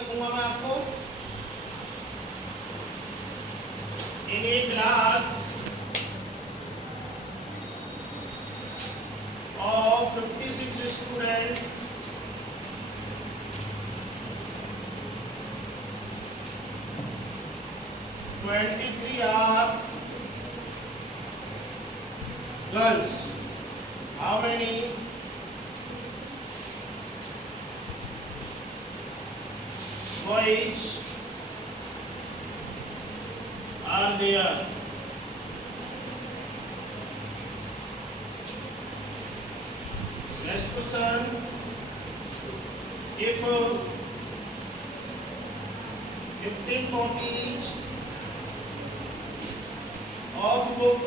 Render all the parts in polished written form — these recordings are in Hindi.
लिखूंगा मैं आपको इन ए class of 56 students, 23 are girls. How many boys are there? Next question, if 15 copies of a book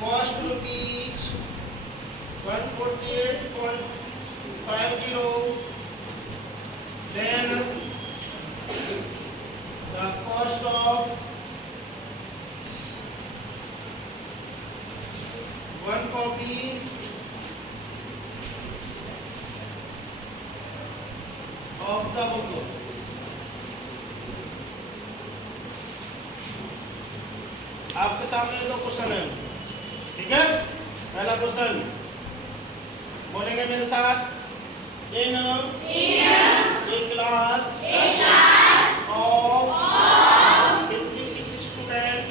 cost rupees 148.50, then the cost of one copy of the book. आपके सामने दो क्वेश्चन है, ठीक है। पहला क्वेश्चन बोलेंगे मेरे साथ, इन ए class of 56 students,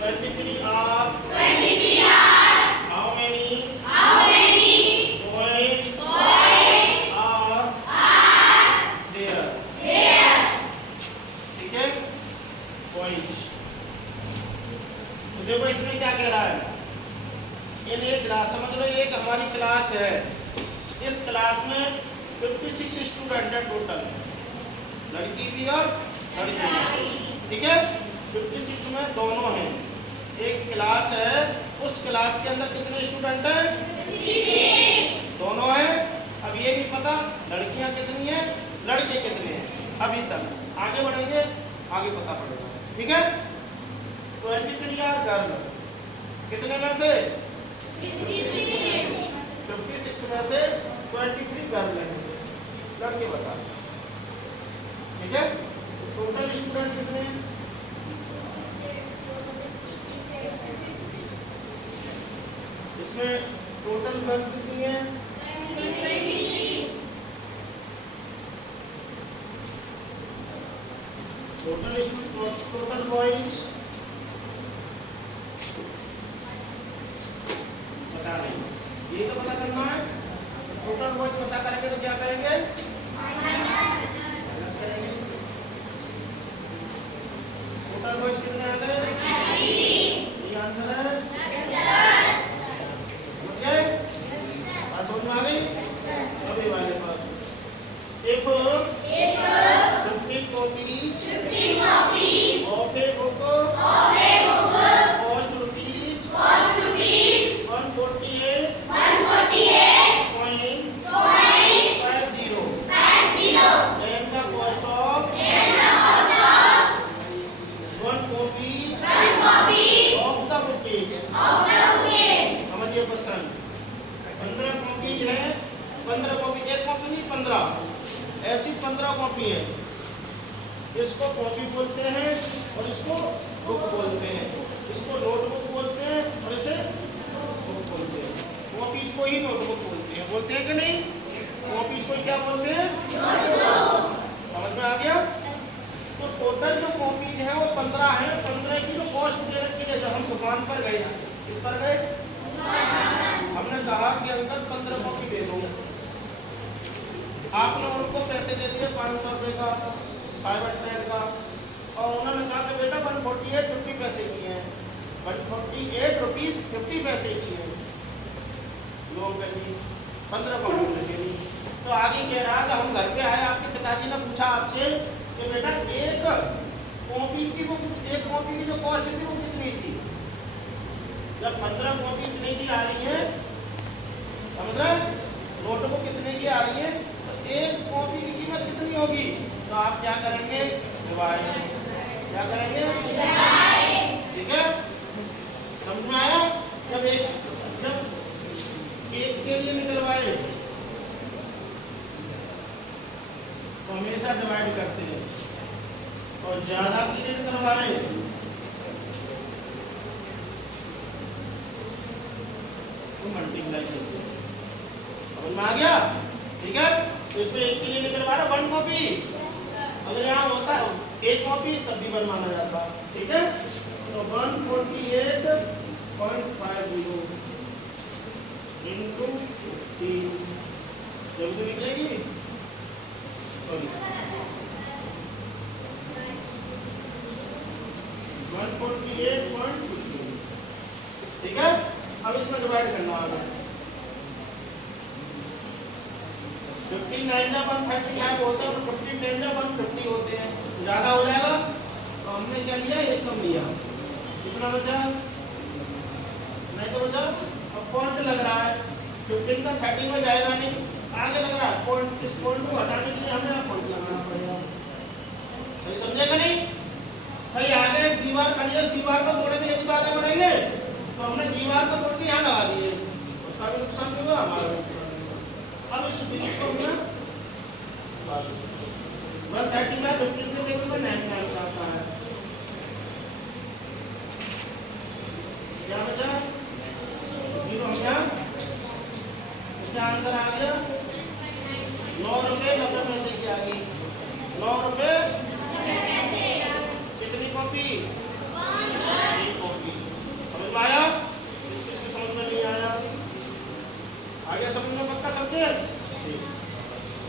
23 are how many boys are there? ठीक है, boys। तो देखो इसमें क्या कह रहा है, इन एक क्लास, समझ लो एक हमारी क्लास है, इस क्लास में 56 स्टूडेंट है टोटल, लड़की भी और लड़की भी, ठीक है। 56 में दोनों हैं, एक क्लास है, उस क्लास के अंदर कितने स्टूडेंट हैं? 56 दोनों हैं। अब ये भी पता लड़कियां कितनी हैं, लड़के कितने हैं, अभी तक आगे बढ़ेंगे, आगे पता पड़ेगा, ठीक है। 23 आर गर्ल, कितने में से 56 में से 23 गर्ल हैं, लड़के बता, ठीक है। टोटल स्टूडेंट कितने हैं? इसमें टोटल गर्ल कितनी है? टोटल बॉयज पता नहीं, ये तो पता करना है। टोटल बॉयज पता करेंगे तो क्या करेंगे? टोटल बॉयज कितने आ गए? ये आंसर है, समझ गए? बात समझ में आ गई? अभी वाले पास if 15 copies of a book cost rupees 148.50, then the cost of one copy of the book is, समझिए क्वेश्चन। 15 कॉपीज है, 15 कॉपी, एक कॉपी नहीं 15, ऐसी 15 कॉपी है। इसको कॉपी बोलते हैं और इसको बुक बोलते हैं, इसको नोटबुक बोलते हैं और इसे बुक बोलते हैं। कॉपीज को ही नोटबुक बोलते हैं कि नहीं? कॉपीज को क्या बोलते हैं? समझ में आ गया? तो टोटल जो कॉपीज है वो 15 है। 15 की जो कॉस्ट दे रखी है, जब हम दुकान पर गए, किस पर गए? हमने कहा कि अंकल 15 कॉपी दे दो, आपने उनको पैसे दे दिए 500 रुपये का, 500 का, और उन्होंने कहा कि बेटा 148.50 पैसे की हैं, 148 रुपीज 50 पैसे की हैं। लोग कहेंगे 15 कॉपी लगेगी। तो आगे कह रहा कि हम घर पे आए, आपके पिताजी ने पूछा आपसे कि बेटा एक कॉपी की जो कॉस्ट थी वो कितनी थी? जब 15 कॉपी कितने की आ रही है, समझ रहे, नोटबुक कितने की आ रही है, तो एक कॉपी की कीमत कितनी होगी? तो आप क्या करेंगे? डिवाइड। क्या करेंगे? ठीक है, समझ में आया? हमेशा डिवाइड करते हैं और ज्यादा क्लियर करवाएं तो मल्टीप्लाई करते हैं। समझ में आ गया? ठीक है, तो इसमें एक के लिए निकलवा रहा 1 कॉपी, अगर यहाँ होता है 1 कॉपी तब भी 1 माना जाता। ठीक है, तो 148.50 इंटू 3 जब तो निकलेगी 148.50। ठीक है, अब इसमें डिवाइड करना होगा। 15 9 135 होते हैं और 15 10 150 होते हैं, ज्यादा हो जाएगा तो हमने क्या लिया, एक कम लिया। कितना बचा? नहीं तो बचा, अब पॉइंट लग रहा है 15 का 30 में जाएगा नहीं, आगे लग रहा है पॉइंट, इस पॉइंट को हटाने के लिए हमें यहाँ पॉइंट लगाना पड़ेगा। सही समझेगा नहीं भाई? आगे दीवार खड़ी है, दीवार को तोड़ने के लिए तो आगे बढ़ेंगे, तो हमने दीवार को तोड़ के यहाँ लगा दिए, उसका भी नुकसान नहीं हुआ, हमारा भी नुकसान नहीं हुआ। अब इस बिंदु को हमने 130 में 15 के टेबल में 99